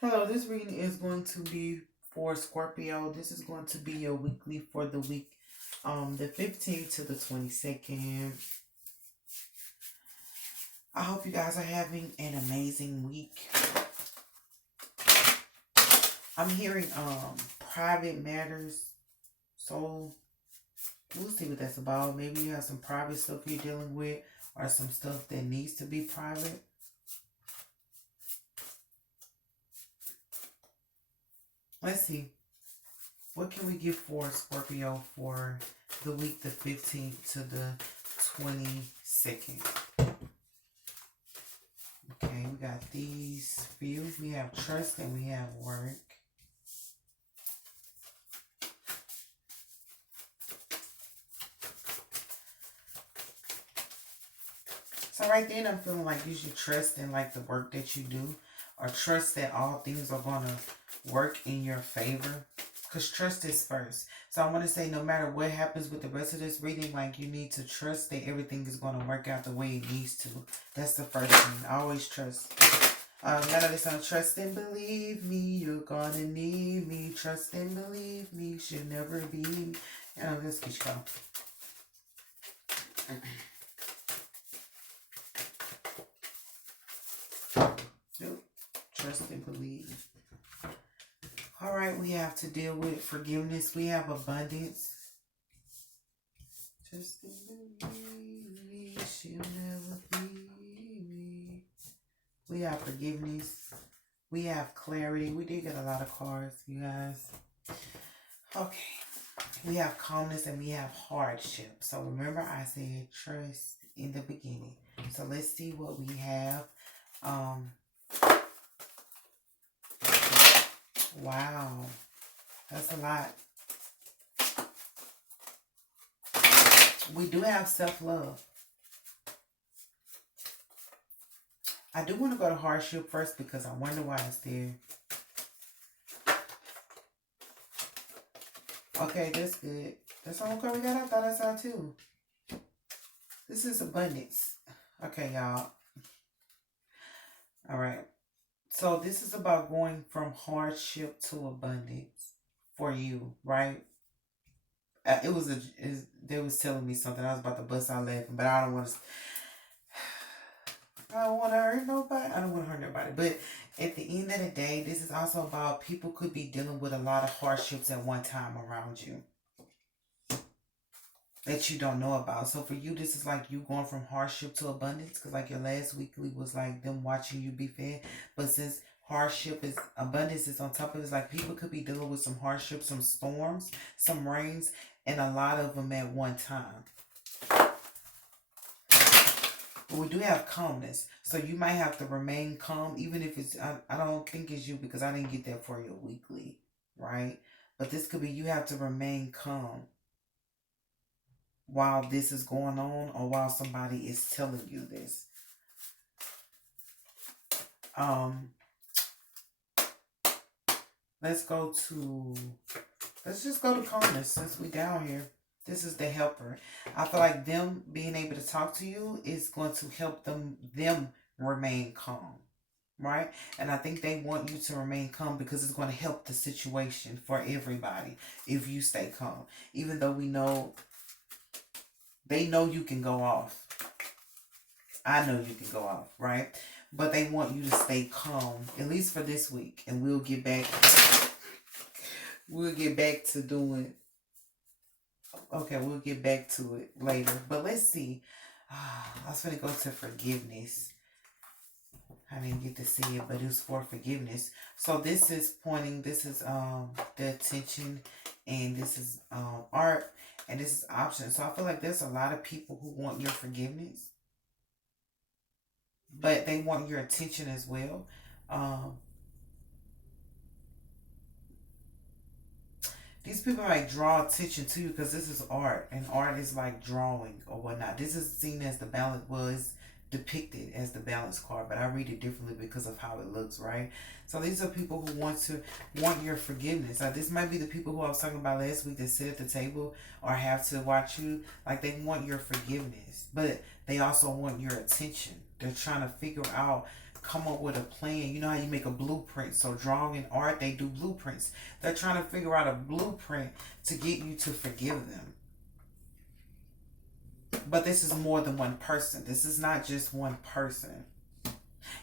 Hello, this reading is going to be for Scorpio. This is going to be your weekly for the week the 15th to the 22nd. I hope you guys are having an amazing week. I'm hearing private matters. So we'll see what that's about. Maybe you have some private stuff you're dealing with or some stuff that needs to be private. Let's see. What can we give for Scorpio for the week the 15th to the 22nd? Okay, we got these for you. We have trust and we have work. So right then I'm feeling like you should trust in like the work that you do, or trust that all things are going to work in your favor. Because trust is first. So I want to say no matter what happens with the rest of this reading, like you need to trust that everything is going to work out the way it needs to. That's the first thing. Always trust. None of this on trust and believe me. You're going to need me. Trust and believe me. Should never be me. Let's get you going. Nope. Trust and believe. All right, we have to deal with forgiveness. We have abundance. Trust and believe me. She'll never be me. We have forgiveness. We have clarity. We did get a lot of cards, you guys. Okay. We have calmness and we have hardship. So remember I said trust in the beginning. So let's see what we have. Wow. That's a lot. We do have self-love. I do want to go to hardship first because I wonder why it's there. Okay, that's good. That's all we got. I thought I saw too. This is abundance. Okay, y'all. All right. So this is about going from hardship to abundance for you, right? They was telling me something. I was about to bust out laughing, but I don't want to. I don't want to hurt nobody. I don't want to hurt nobody. But at the end of the day, this is also about people could be dealing with a lot of hardships at one time around you that you don't know about. So for you, this is like you going from hardship to abundance, because like your last weekly was like them watching you be fed. But since hardship is abundance is on top of it, it's like people could be dealing with some hardships, some storms, some rains, and a lot of them at one time. But we do have calmness. So you might have to remain calm, even if it's, I don't think it's you because I didn't get that for your weekly, right? But this could be you have to remain calm while this is going on or while somebody is telling you this. Let's just go to calmness since we down here. This is the helper. I feel like them being able to talk to you is going to help them remain calm. Right? And I think they want you to remain calm because it's going to help the situation for everybody if you stay calm. Even though they know you can go off. I know you can go off, right? But they want you to stay calm, at least for this week. And we'll get back to doing. Okay, we'll get back to it later. But let's see. I was going to go to forgiveness. I didn't get to see it, but it was for forgiveness. So this is the attention, and this is art, and this is option. So I feel like there's a lot of people who want your forgiveness, but they want your attention as well. These people might draw attention to you because this is art, and art is like drawing or whatnot. This is seen as the balance was depicted as the balance card, but I read it differently because of how it looks, right? So these are people who want your forgiveness. Like this might be the people who I was talking about last week that sit at the table or have to watch you. Like they want your forgiveness, but they also want your attention. They're trying to figure out come up with a plan. You know how you make a blueprint. So drawing and art, they do blueprints. They're trying to figure out a blueprint to get you to forgive them. But this is more than one person. This is not just one person.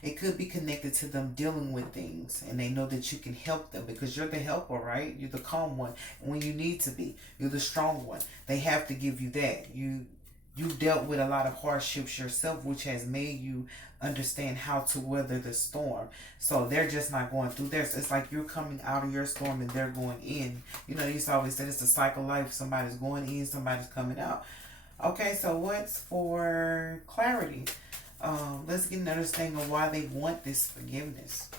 It could be connected to them dealing with things, and they know that you can help them because you're the helper, right? You're the calm one. And when you need to be, you're the strong one. They have to give you that. You dealt with a lot of hardships yourself, which has made you understand how to weather the storm. So they're just not going through theirs. It's like you're coming out of your storm and they're going in. You know, they used to always say it's a cycle of life. Somebody's going in, somebody's coming out. Okay, so what's for clarity? Let's get an understanding of why they want this forgiveness.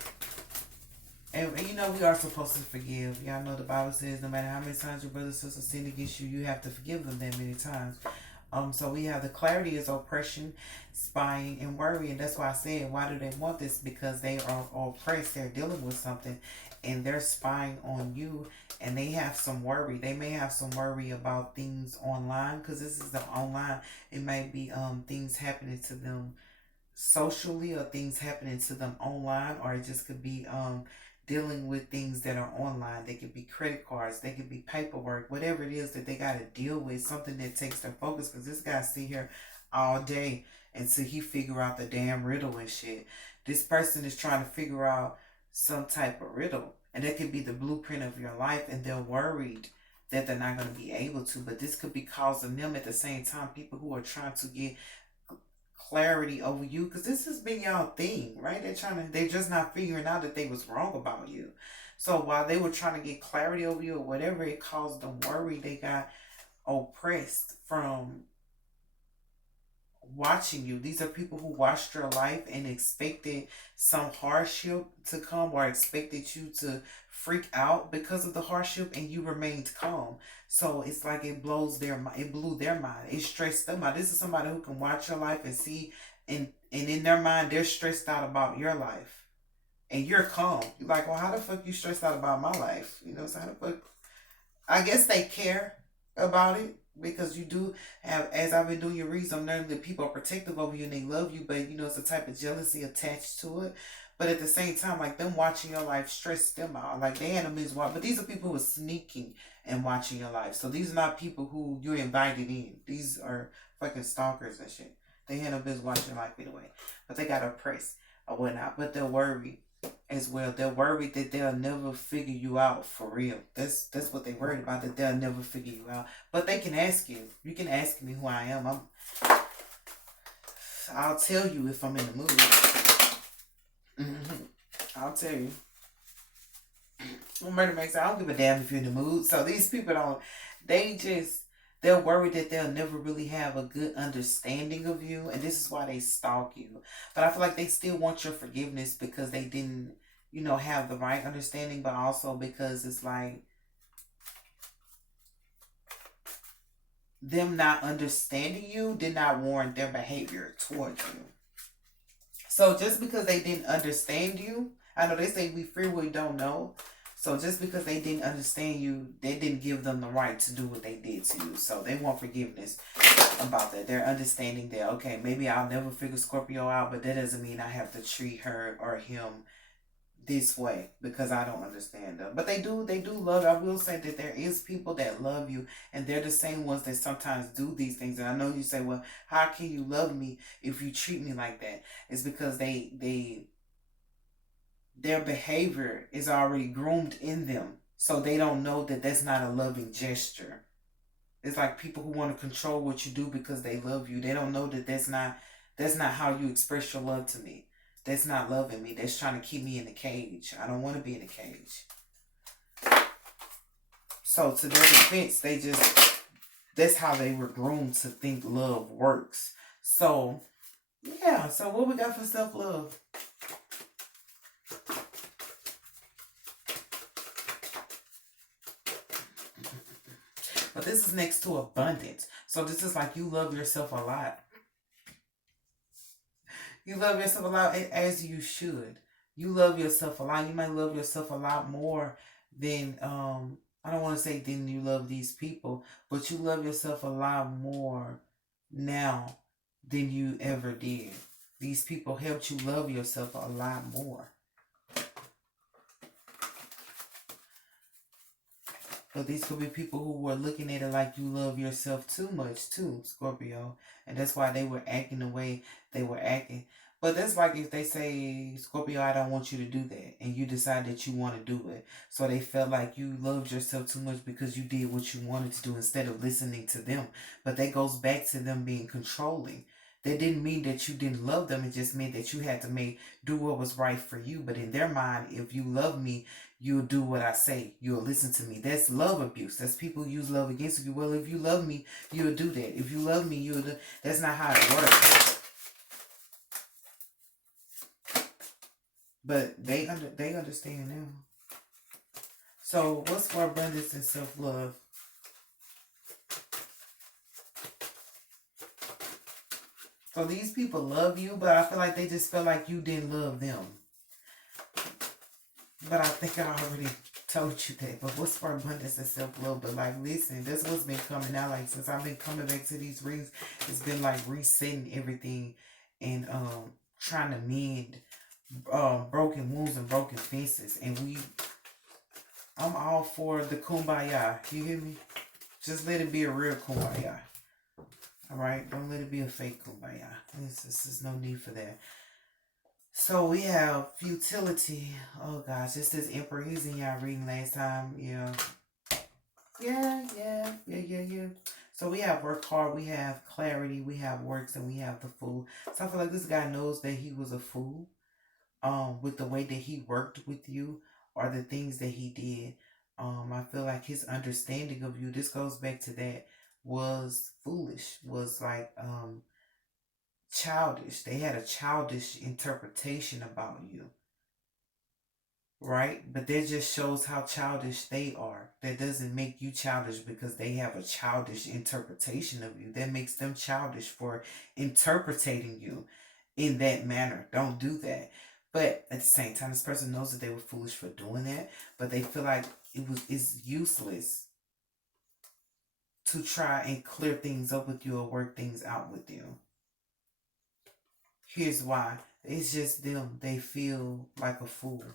And you know, we are supposed to forgive. Y'all know the Bible says no matter how many times your brother or sister sin against you, you have to forgive them that many times. So we have the clarity is oppression, spying, and worry. And that's why I said, why do they want this? Because they are oppressed. They're dealing with something and they're spying on you, and they have some worry. They may have some worry about things online, because this is the online. It might be things happening to them socially, or things happening to them online, or it just could be dealing with things that are online. They could be credit cards, they could be paperwork, whatever it is that they got to deal with, something that takes their focus, because this guy sit here all day until he figure out the damn riddle and shit. This person is trying to figure out some type of riddle, and that could be the blueprint of your life, and they're worried that they're not going to be able to. But this could be causing them at the same time, people who are trying to get clarity over you, because this has been y'all thing, right? They're just not figuring out that they was wrong about you. So while they were trying to get clarity over you or whatever, it caused them worry. They got oppressed from watching you. These are people who watched your life and expected some hardship to come, or expected you to freak out because of the hardship, and you remained calm. So it's like it blew their mind. It stressed them out. This is somebody who can watch your life and see, and in their mind they're stressed out about your life. And you're calm. You're like, well, how the fuck you stressed out about my life? You know, so how the fuck, I guess they care about it, because you do have, as I've been doing your reads, I'm learning that people are protective over you and they love you, but you know, it's a type of jealousy attached to it. But at the same time, like, them watching your life stressed them out. Like, they had them as well. But these are people who are sneaking and watching your life. So these are not people who you're invited in. These are fucking stalkers and shit. They had them business watching your life anyway. But they got oppressed or whatnot. But they're worried as well. They're worried that they'll never figure you out for real. That's what they're worried about, that they'll never figure you out. But they can ask you. You can ask me who I am. I'll tell you if I'm in the mood. I'll tell you. Murder makes, I don't give a damn if you're in the mood. So these people don't, they're worried that they'll never really have a good understanding of you, and this is why they stalk you. But I feel like they still want your forgiveness, because they didn't, you know, have the right understanding, but also because it's like them not understanding you did not warrant their behavior towards you. So just because they didn't understand you, I know they say we fear what we don't know. So just because they didn't understand you, they didn't give them the right to do what they did to you. So they want forgiveness about that. They're understanding that, okay, maybe I'll never figure Scorpio out, but that doesn't mean I have to treat her or him this way because I don't understand them. But they do love you. I will say that there is people that love you, and they're the same ones that sometimes do these things. And I know you say, well, how can you love me if you treat me like that? It's because their behavior is already groomed in them. So they don't know that that's not a loving gesture. It's like people who want to control what you do because they love you. They don't know that that's not how you express your love to me. That's not loving me. That's trying to keep me in a cage. I don't want to be in a cage. So to their defense, that's how they were groomed to think love works. So, yeah. So what we got for self-love? But this is next to abundance. So this is like you love yourself a lot. You love yourself a lot, as you should. You love yourself a lot. You might love yourself a lot more than, I don't want to say than you love these people, but you love yourself a lot more now than you ever did. These people helped you love yourself a lot more. But these could be people who were looking at it like you love yourself too much too, Scorpio. And that's why they were acting the way they were acting. But that's like if they say, Scorpio, I don't want you to do that. And you decide that you want to do it. So they felt like you loved yourself too much because you did what you wanted to do instead of listening to them. But that goes back to them being controlling. That didn't mean that you didn't love them. It just meant that you had to do what was right for you. But in their mind, if you love me, you'll do what I say. You'll listen to me. That's love abuse. That's people use love against you. Well, if you love me, you'll do that. If you love me, you'll do. That's not how it works. But they understand now. So what's for abundance and self-love? So these people love you, but I feel like they just felt like you didn't love them. But I think I already told you that. But what's for abundance and self-love? But like, listen, that's what's been coming out. Like, since I've been coming back to these rings, it's been like resetting everything and trying to mend broken wounds and broken fences. And I'm all for the kumbaya. You hear me? Just let it be a real kumbaya. All right? Don't let it be a fake kumbaya. There's no need for that. So we have futility. Oh gosh, it's this Emperor. He's in y'all reading last time. Yeah. Yeah. So we have work hard, we have clarity, we have works, and we have the fool. So I feel like this guy knows that he was a fool. With the way that he worked with you or the things that he did. I feel like his understanding of you, this goes back to that, was foolish, was like childish. They had a childish interpretation about you, right? But that just shows how childish they are. That doesn't make you childish because they have a childish interpretation of you. That makes them childish for interpreting you in that manner. Don't do that. But at the same time, this person knows that they were foolish for doing that, but they feel like it's useless to try and clear things up with you or work things out with you. Here's why. It's just them. They feel like a fool.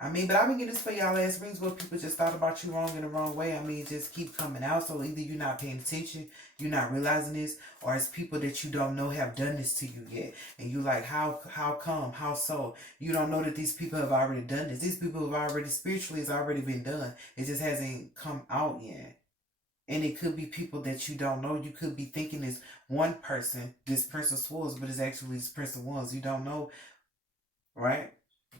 I mean, but I've been getting this for y'all last rings where people just thought about you wrong in the wrong way. I mean, just keep coming out. So either you're not paying attention, you're not realizing this, or it's people that you don't know have done this to you yet. And you like, how come? How so? You don't know that these people have already done this. These people have already, spiritually, it's already been done. It just hasn't come out yet. And it could be people that you don't know. You could be thinking it's one person, this Prince of Swords, but it's actually this Prince of Wands. You don't know, right?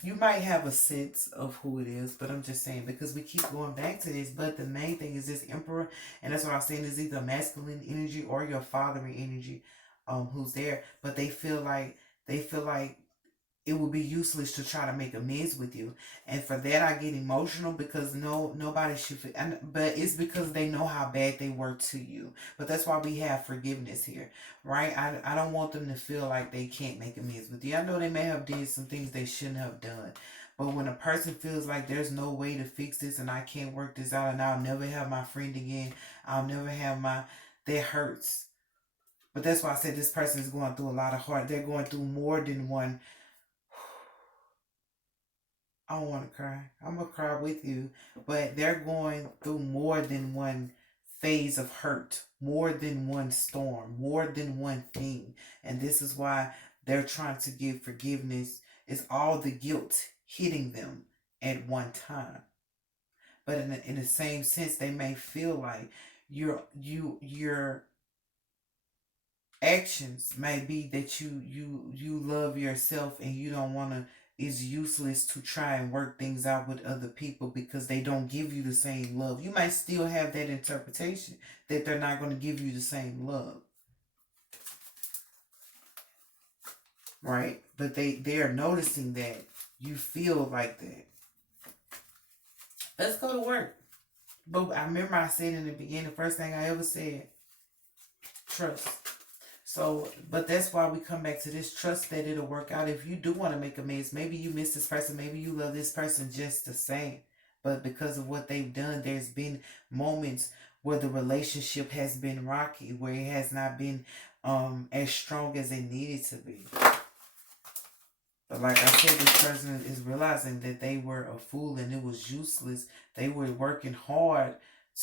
You might have a sense of who it is, but I'm just saying because we keep going back to this. But the main thing is this Emperor, and that's what I'm saying is either masculine energy or your fathering energy, who's there. But they feel like it would be useless to try to make amends with you, and for that I get emotional because nobody should. But it's because they know how bad they were to you. But that's why we have forgiveness here, right? I don't want them to feel like they can't make amends with you. I know they may have did some things they shouldn't have done, but when a person feels like there's no way to fix this and I can't work this out and I'll never have my friend again, I'll never have that hurts. But that's why I said this person is going through a lot of heart. They're going through more than one. I don't want to cry. I'm going to cry with you. But they're going through more than one phase of hurt, more than one storm, more than one thing. And this is why they're trying to give forgiveness. It's all the guilt hitting them at one time. But in the same sense, they may feel like your actions may be that you love yourself and you don't want to. It's useless to try and work things out with other people because they don't give you the same love. You might still have that interpretation that they're not going to give you the same love, right? But they are noticing that you feel like that. Let's go to work. But I remember I said in the beginning, the first thing I ever said, trust. So, but that's why we come back to this. Trust that it'll work out. If you do want to make amends, maybe you miss this person, maybe you love this person just the same. But because of what they've done, there's been moments where the relationship has been rocky, where it has not been as strong as it needed to be. But like I said, this person is realizing that they were a fool and it was useless. They were working hard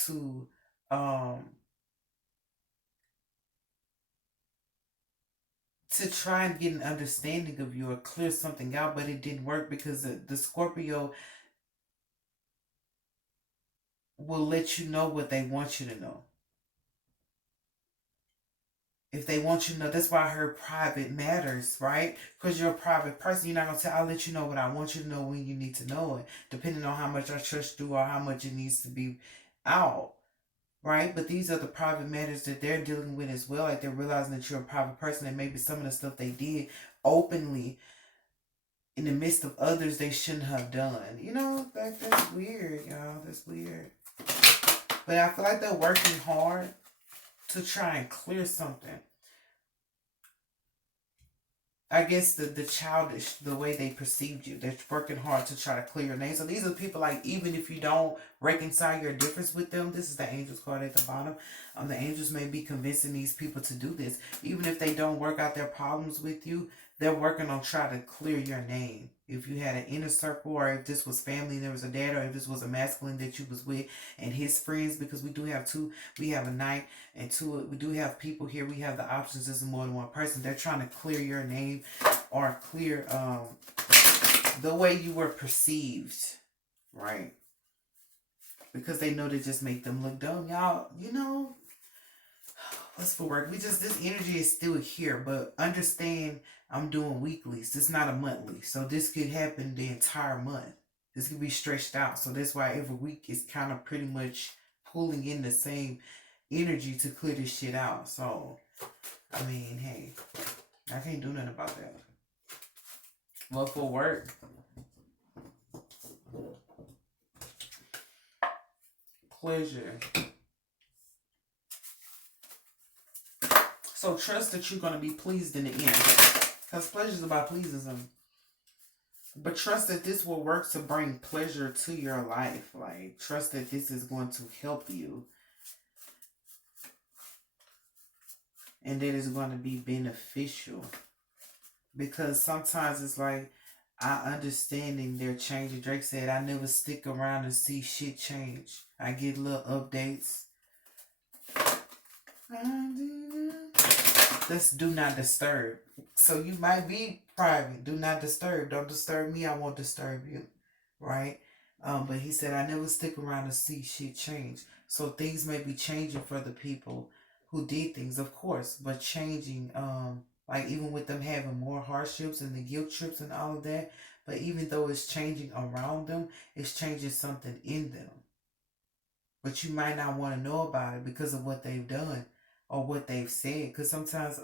to um try and get an understanding of you or clear something out, but it didn't work because the Scorpio will let you know what they want you to know. If they want you to know, that's why I heard private matters, right? Because you're a private person. You're not going to tell, I'll let you know what I want you to know when you need to know it, depending on how much I trust you or how much it needs to be out, right? But these are the private matters that they're dealing with as well. Like they're realizing that you're a private person and maybe some of the stuff they did openly in the midst of others they shouldn't have done. You know, that's weird, y'all. That's weird. But I feel like they're working hard to try and clear something. I guess the childish, the way they perceived you. They're working hard to try to clear your name. So these are people like, even if you don't reconcile your difference with them, this is the angels card at the bottom. The angels may be convincing these people to do this. Even if they don't work out their problems with you, they're working on trying to clear your name. If you had an inner circle, or if this was family and there was a dad, or if this was a masculine that you was with and his friends, because we do have two, we have a knight and two, we do have people here, we have the options, this is more than one person. They're trying to clear your name or clear the way you were perceived, right? Because they know they just make them look dumb. Y'all, you know, what's for work? This energy is still here, but understand I'm doing weeklies. This is not a monthly. So this could happen the entire month. This could be stretched out. So that's why every week is kind of pretty much pulling in the same energy to clear this shit out. So, I mean, hey, I can't do nothing about that. Well, for work, pleasure. So trust that you're going to be pleased in the end. Because pleasure is about pleasing them. But trust that this will work to bring pleasure to your life. Like, trust that this is going to help you. And that it's going to be beneficial. Because sometimes it's like, I understanding they're changing. Drake said, I never stick around and see shit change. I get little updates. Let's do not disturb. So you might be private. Do not disturb. Don't disturb me. I won't disturb you. Right? But he said, I never stick around to see shit change. So things may be changing for the people who did things, of course, but changing, like even with them having more hardships and the guilt trips and all of that. But even though it's changing around them, it's changing something in them. But you might not want to know about it because of what they've done or what they've said. Because sometimes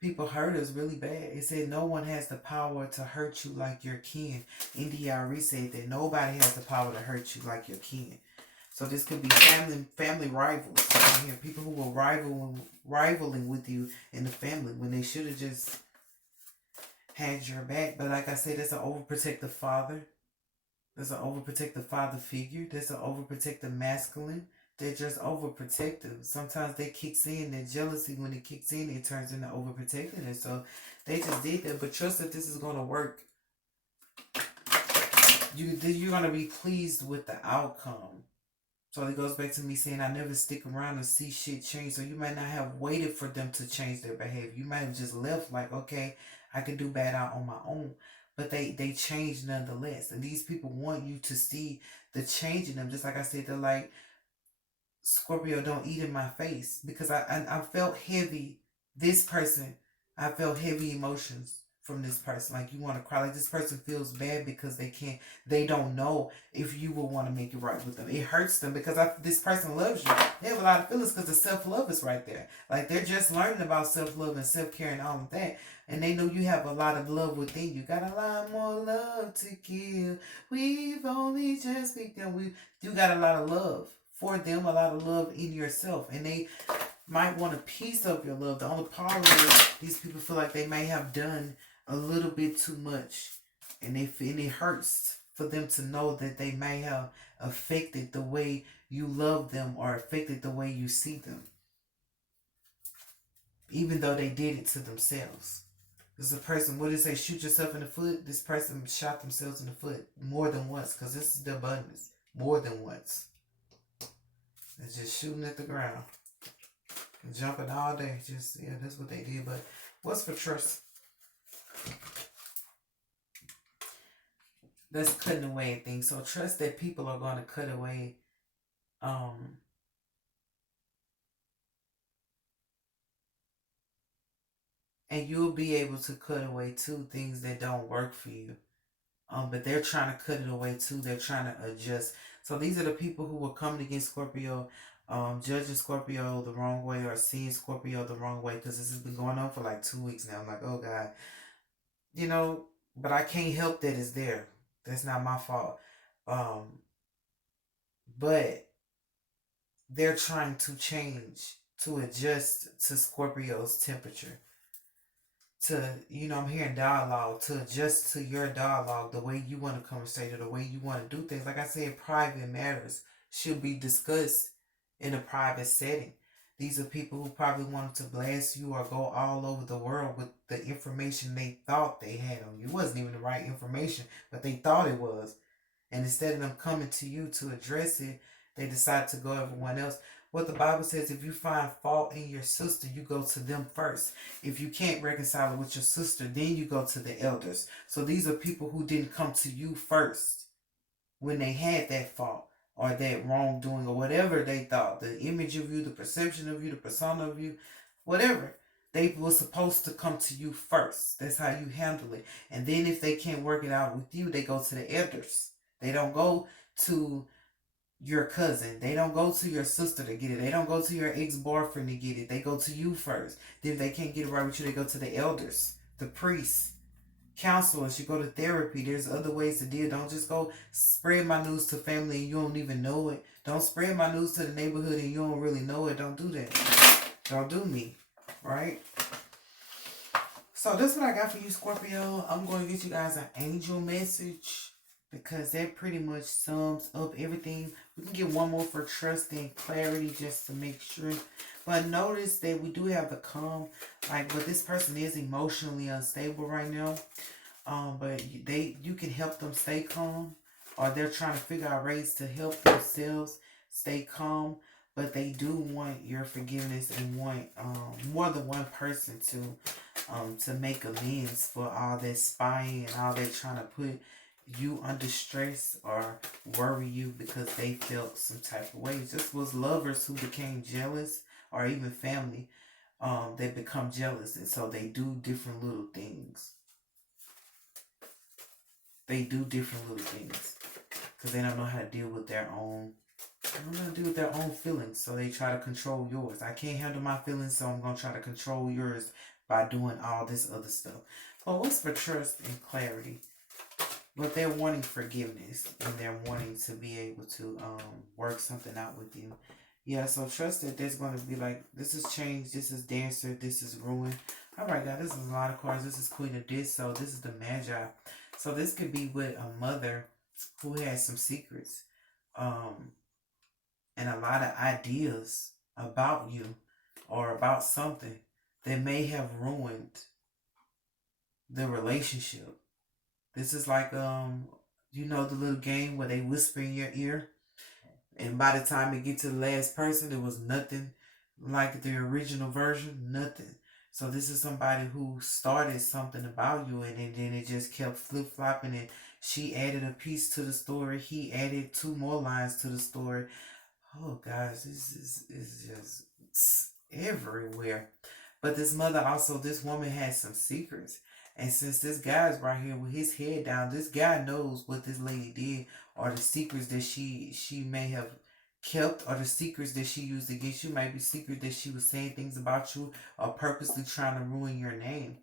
people hurt us really bad. It said no one has the power to hurt you like your kin. NDRE said that nobody has the power to hurt you like your kin. So this could be family rivals. Here, people who were rivaling with you in the family when they should have just had your back. But like I said, that's an overprotective father. There's an overprotective father figure. There's an overprotective masculine. They're just overprotective. Sometimes they kicks in. Their jealousy, when it kicks in, it turns into overprotectiveness. So they just did that. But trust that this is going to work. You're going to be pleased with the outcome. So it goes back to me saying I never stick around and see shit change. So you might not have waited for them to change their behavior. You might have just left like, okay, I can do bad out on my own. But they change nonetheless. And these people want you to see the change in them. Just like I said, they're like, Scorpio, don't eat in my face. Because I felt heavy. This person, I felt heavy emotions from this person. Like you want to cry. Like this person feels bad because they don't know if you will want to make it right with them. It hurts them because this person loves you. They have a lot of feelings because the self-love is right there. Like they're just learning about self-love and self-care and all of that. And they know you have a lot of love within you. Got a lot more love to give. We've only just begun. You got a lot of love for them, a lot of love in yourself. And they might want a piece of your love. The only problem is these people feel like they may have done a little bit too much. And it hurts for them to know that they may have affected the way you love them or affected the way you see them. even though they did it to themselves. There's a person, what did it say, shoot yourself in the foot? This person shot themselves in the foot more than once, because this is the abundance. More than once. It's just shooting at the ground. And jumping all day. Just, yeah, that's what they did. But what's for trust? That's cutting away at things. So trust that people are going to cut away. And you'll be able to cut away too things that don't work for you. But they're trying to cut it away too. They're trying to adjust. So these are the people who were coming against Scorpio, judging Scorpio the wrong way or seeing Scorpio the wrong way, because this has been going on for like 2 weeks now. I'm like, oh God, but I can't help that it's there. That's not my fault. But they're trying to change, to adjust to Scorpio's temperature. I'm hearing dialogue, to adjust to your dialogue, the way you want to conversate, or the way you want to do things. Like I said, private matters should be discussed in a private setting. These are people who probably wanted to blast you or go all over the world with the information they thought they had on you. It wasn't even the right information, but they thought it was. And instead of them coming to you to address it, they decide to go everyone else. What the Bible says, if you find fault in your sister, you go to them first. If you can't reconcile it with your sister, then you go to the elders. So these are people who didn't come to you first when they had that fault or that wrongdoing or whatever they thought. The image of you, the perception of you, the persona of you, whatever. They were supposed to come to you first. That's how you handle it. And then if they can't work it out with you, they go to the elders. They don't go to your cousin. They don't go to your sister to get it. They don't go to your ex-boyfriend to get it. They go to you first. Then if they can't get it right with you, they go to the elders, the priests, counselors. You go to therapy. There's other ways to deal. Don't just go spread my news to family and you don't even know it. Don't spread my news to the neighborhood and you don't really know it. Don't do that. Don't do me. Right? So that's what I got for you, Scorpio. I'm going to get you guys an angel message, because that pretty much sums up everything. We can get one more for trust and clarity just to make sure. But notice that we do have the calm. But this person is emotionally unstable right now. But you can help them stay calm. Or they're trying to figure out ways to help themselves stay calm. But they do want your forgiveness and want more than one person to make amends for all that spying and all that trying to put you under stress or worry you because they felt some type of way. It just was lovers who became jealous, or even family they become jealous, and so they do different little things. They do different little things because they don't know how to deal with their own. They don't know how to deal with their own feelings, so they try to control yours. I can't handle my feelings, so I'm gonna try to control yours by doing all this other stuff. But what's for trust and clarity? But they're wanting forgiveness, and they're wanting to be able to work something out with you. Yeah, so trust that there's going to be this is change, this is dancer, this is ruin. All right, guys, this is a lot of cards. This is Queen of Discs, so this is the Magi. So this could be with a mother who has some secrets and a lot of ideas about you or about something that may have ruined the relationship. This is like, the little game where they whisper in your ear. And by the time it gets to the last person, there was nothing like the original version. Nothing. So this is somebody who started something about you, and then it just kept flip-flopping, and she added a piece to the story. He added 2 more lines to the story. Oh, gosh, this is just everywhere. But this woman has some secrets. And since this guy's right here with his head down, this guy knows what this lady did, or the secrets that she may have kept, or the secrets that she used against you. Might be secret that she was saying things about you or purposely trying to ruin your name.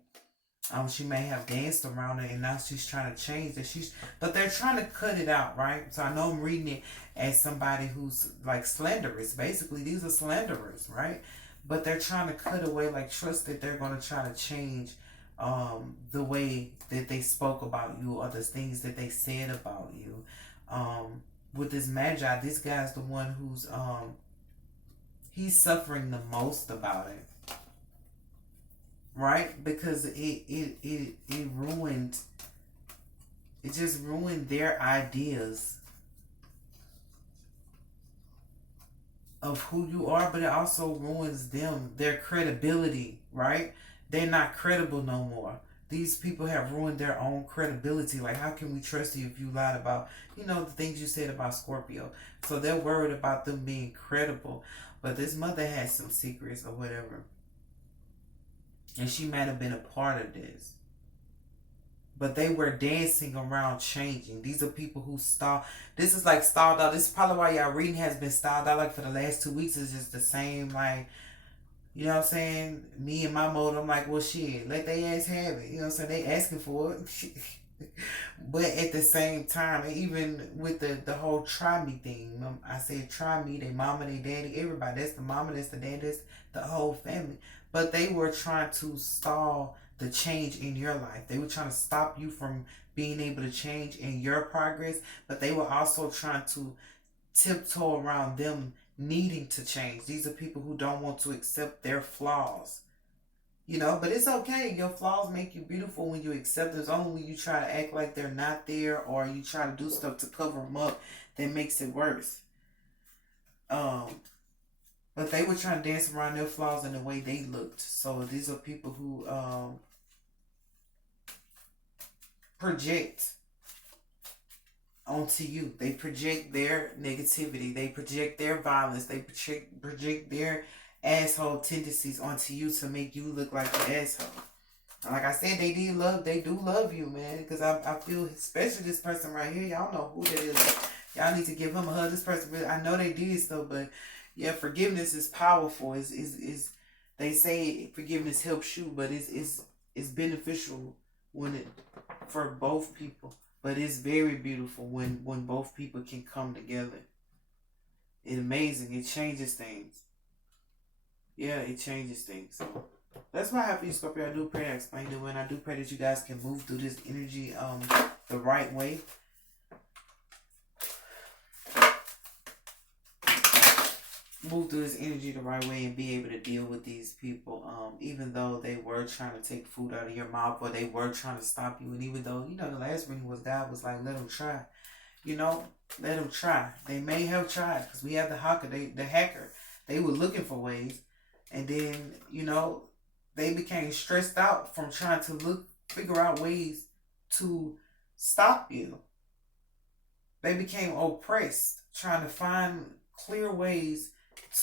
She may have danced around it, and now she's trying to change that. But they're trying to cut it out, right? So I know I'm reading it as somebody who's like slanderous. Basically, these are slanderers, right? But they're trying to cut away, trust that they're going to try to change the way that they spoke about you or the things that they said about you. With this Magi, this guy's the one who's he's suffering the most about it. right? Because it ruined, it just ruined their ideas of who you are, but it also ruins them, their credibility, right? They're not credible no more. These people have ruined their own credibility. Like, how can we trust you if you lied about, the things you said about Scorpio? So they're worried about them being credible. But this mother had some secrets or whatever. And she might have been a part of this. But they were dancing around changing. These are people who stall. This is like stalled out. This is probably why y'all reading has been stalled out. Like for the last 2 weeks, it's just the same. Like, you know what I'm saying? Me and my mode, I'm like, well, shit, let they ass have it. You know what I'm saying? They asking for it. But at the same time, even with the whole try me thing, I said try me, they mama, they daddy, everybody. That's the mama, that's the daddy, that's the whole family. But they were trying to stall the change in your life. They were trying to stop you from being able to change in your progress, but they were also trying to tiptoe around them needing to change. These are people who don't want to accept their flaws. But it's okay. Your flaws make you beautiful when you accept them. It's only when you try to act like they're not there or you try to do stuff to cover them up that makes it worse. Um, but they were trying to dance around their flaws in the way they looked. So these are people who project onto you. They project their negativity. They project their violence. They project their asshole tendencies onto you to make you look like an asshole. Like I said, they do love you, man. Because I feel, especially this person right here, y'all know who that is. Y'all need to give him a hug. This person, really, I know they did stuff, but yeah, forgiveness is powerful. Is they say forgiveness helps you, but it's beneficial when it for both people. But it's very beautiful when both people can come together. It's amazing. It changes things. Yeah, it changes things. So that's why I have for you, Scorpio. I do pray I explained it when I do pray that you guys can move through this energy the right way. Move through this energy the right way and be able to deal with these people, even though they were trying to take food out of your mouth or they were trying to stop you, and even though the last reading was God was like, let them try, let them try. They may have tried because we have the hacker. They were looking for ways, and then they became stressed out from trying to figure out ways to stop you. They became oppressed, trying to find clear ways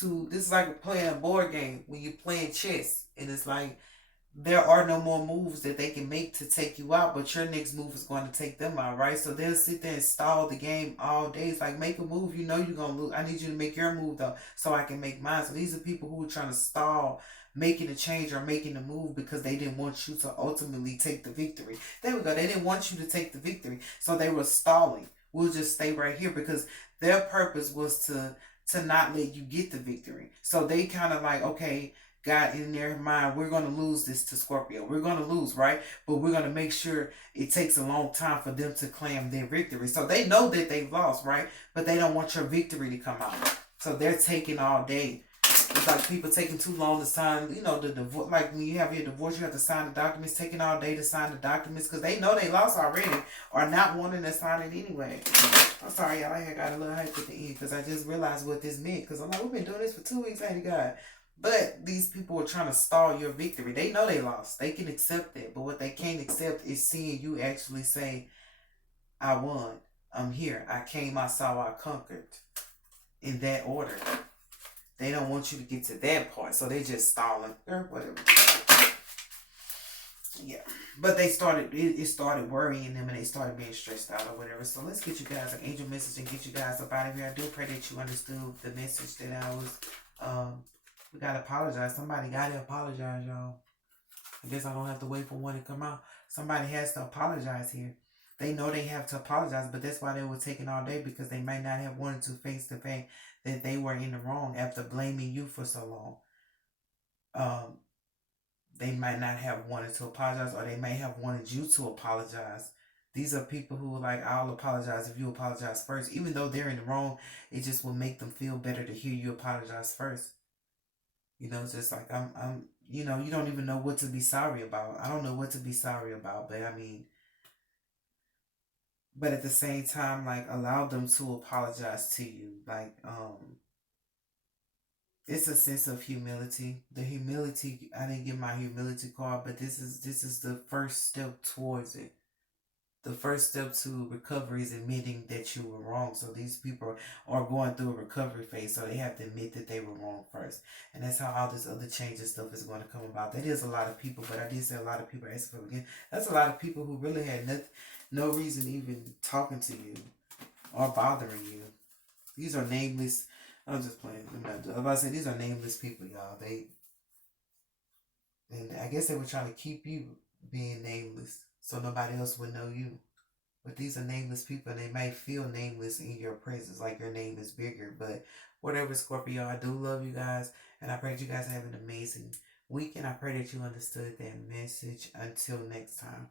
this is like playing a board game when you're playing chess, and it's like there are no more moves that they can make to take you out, but your next move is going to take them out, right? So they'll sit there and stall the game all day. It's like, make a move, you're going to lose. I need you to make your move, though, so I can make mine. So these are people who are trying to stall making a change or making a move because they didn't want you to ultimately take the victory. There we go. They didn't want you to take the victory, so they were stalling. We'll just stay right here because their purpose was to not let you get the victory. So they kind of like, okay, got in their mind, we're going to lose this to Scorpio. We're going to lose, right? But we're going to make sure it takes a long time for them to claim their victory. So they know that they've lost, right? But they don't want your victory to come out. So they're taking all day. It's like people taking too long to sign, the divorce. Like when you have your divorce, you have to sign the documents, taking all day to sign the documents because they know they lost already or not wanting to sign it anyway. I'm sorry, y'all. I got a little hype at the end because I just realized what this meant. Because I'm like, we've been doing this for 2 weeks, ain't God? But these people are trying to stall your victory. They know they lost. They can accept it. But what they can't accept is seeing you actually say, I won. I'm here. I came, I saw, I conquered. In that order. They don't want you to get to that part. So they just stalling. Or whatever. Yeah. But it started worrying them and they started being stressed out or whatever. So let's get you guys an angel message and get you guys up out of here. I do pray that you understood the message that I was we gotta apologize. Somebody gotta apologize, y'all. I guess I don't have to wait for one to come out. Somebody has to apologize here. They know they have to apologize, but that's why they were taking all day because they might not have wanted to face the fact that they were in the wrong after blaming you for so long. They might not have wanted to apologize or they may have wanted you to apologize. These are people who are like, I'll apologize if you apologize first. Even though they're in the wrong, it just will make them feel better to hear you apologize first. You know, it's just like you know, you don't even know what to be sorry about. I don't know what to be sorry about, but I mean, but at the same time, like allow them to apologize to you. Like, it's a sense of humility. The humility, I didn't get my humility card, but this is the first step towards it. The first step to recovery is admitting that you were wrong. So these people are going through a recovery phase, so they have to admit that they were wrong first. And that's how all this other change and stuff is going to come about. That is a lot of people, but I did say a lot of people asking for again. That's a lot of people who really had no reason even talking to you or bothering you. These are nameless. I'm just playing. I'm about to say these are nameless people, y'all. And I guess they were trying to keep you being nameless so nobody else would know you. But these are nameless people and they might feel nameless in your presence, like your name is bigger. But whatever, Scorpio, I do love you guys. And I pray that you guys have an amazing week. And I pray that you understood that message. Until next time.